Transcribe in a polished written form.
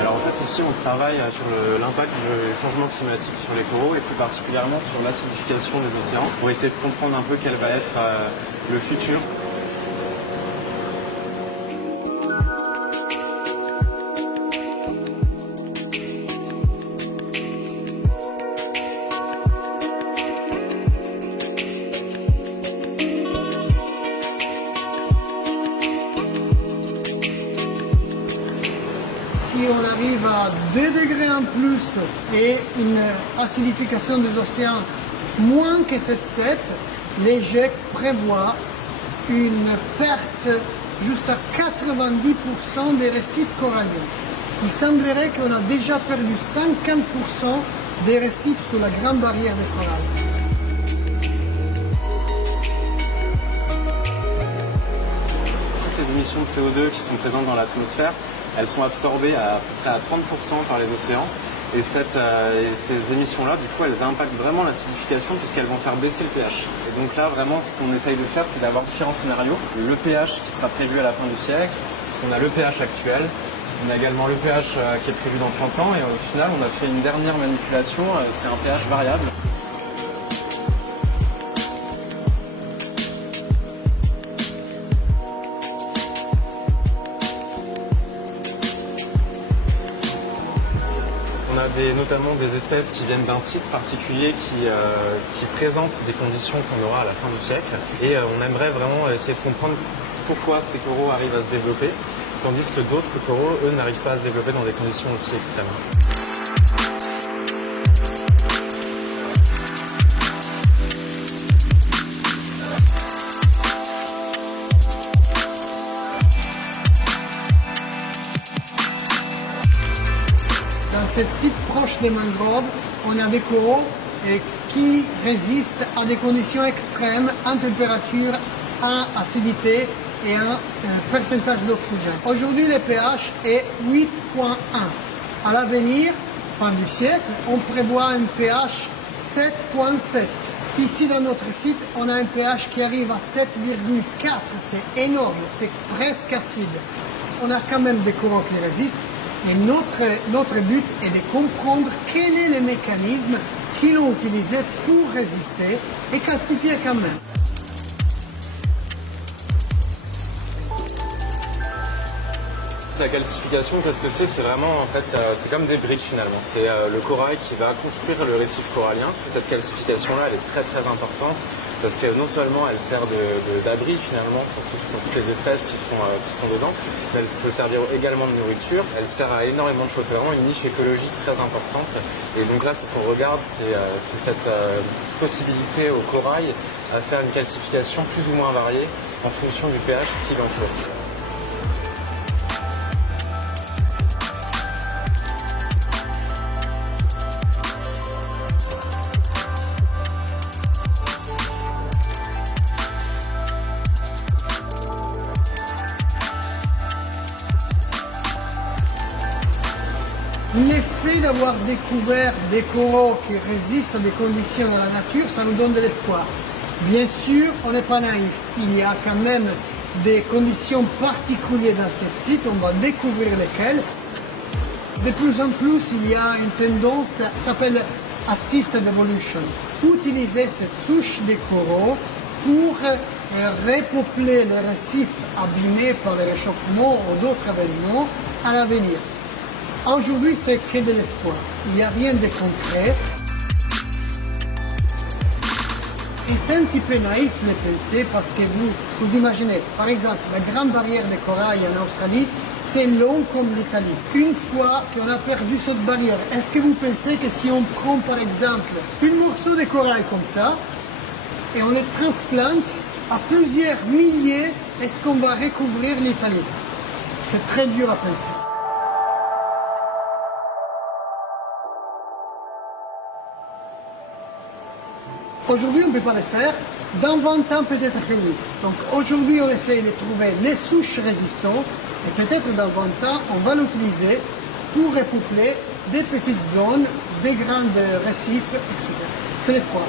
Alors en fait ici on travaille sur l'impact du changement climatique sur les coraux et plus particulièrement sur l'acidification des océans pour essayer de comprendre un peu quel va être le futur. Si on arrive à 2 degrés en plus et une acidification des océans moins que 7,7, les GIEC prévoient une perte juste à 90% des récifs coralliens. Il semblerait qu'on a déjà perdu 50% des récifs sous la grande barrière de corail. Toutes les émissions de CO2 qui sont présentes dans l'atmosphère, elles sont absorbées à peu près à 30% par les océans. Et ces émissions-là, du coup, elles impactent vraiment l'acidification puisqu'elles vont faire baisser le pH. Et donc là, vraiment, ce qu'on essaye de faire, c'est d'avoir différents scénarios. Le pH qui sera prévu à la fin du siècle, on a le pH actuel, on a également le pH qui est prévu dans 30 ans, et au final, on a fait une dernière manipulation, c'est un pH variable. On a notamment des espèces qui viennent d'un site particulier qui présentent des conditions qu'on aura à la fin du siècle. Et on aimerait vraiment essayer de comprendre pourquoi ces coraux arrivent à se développer, tandis que d'autres coraux, eux, n'arrivent pas à se développer dans des conditions aussi extrêmes. Dans ce site proche des mangroves, on a des coraux qui résistent à des conditions extrêmes en température, en acidité et en pourcentage d'oxygène. Aujourd'hui, le pH est 8,1. À l'avenir, fin du siècle, on prévoit un pH 7,7. Ici, dans notre site, on a un pH qui arrive à 7,4. C'est énorme, c'est presque acide. On a quand même des coraux qui résistent. Et notre but est de comprendre quel est le mécanisme qu'ils ont utilisé pour résister et calcifier quand même. La calcification, qu'est-ce que c'est vraiment, en fait, c'est comme des briques finalement. C'est le corail qui va construire le récif corallien. Cette calcification-là, elle est très très importante parce que non seulement elle sert d'abri finalement pour toutes les espèces qui sont dedans, mais elle peut servir également de nourriture. Elle sert à énormément de choses. C'est vraiment une niche écologique très importante. Et donc là, ce qu'on regarde, c'est cette possibilité au corail à faire une calcification plus ou moins variée en fonction du pH qui l'entoure. L'effet d'avoir découvert des coraux qui résistent à des conditions de la nature, ça nous donne de l'espoir. Bien sûr, on n'est pas naïf. Il y a quand même des conditions particulières dans ce site. On va découvrir lesquelles. De plus en plus, il y a une tendance, ça s'appelle Assisted Evolution. Utiliser ces souches de coraux pour repeupler les récifs abîmés par le réchauffement ou d'autres événements à l'avenir. Aujourd'hui, c'est que de l'espoir. Il n'y a rien de concret. Et c'est un petit peu naïf de penser parce que vous imaginez, par exemple, la grande barrière de corail en Australie, c'est long comme l'Italie. Une fois qu'on a perdu cette barrière, est-ce que vous pensez que si on prend par exemple un morceau de corail comme ça et on le transplante à plusieurs milliers, est-ce qu'on va recouvrir l'Italie? C'est très dur à penser. Aujourd'hui, on ne peut pas le faire. Dans 20 ans, peut-être que oui. Donc aujourd'hui, on essaye de trouver les souches résistantes et peut-être dans 20 ans, on va l'utiliser pour repeupler des petites zones, des grands récifs, etc. C'est l'espoir.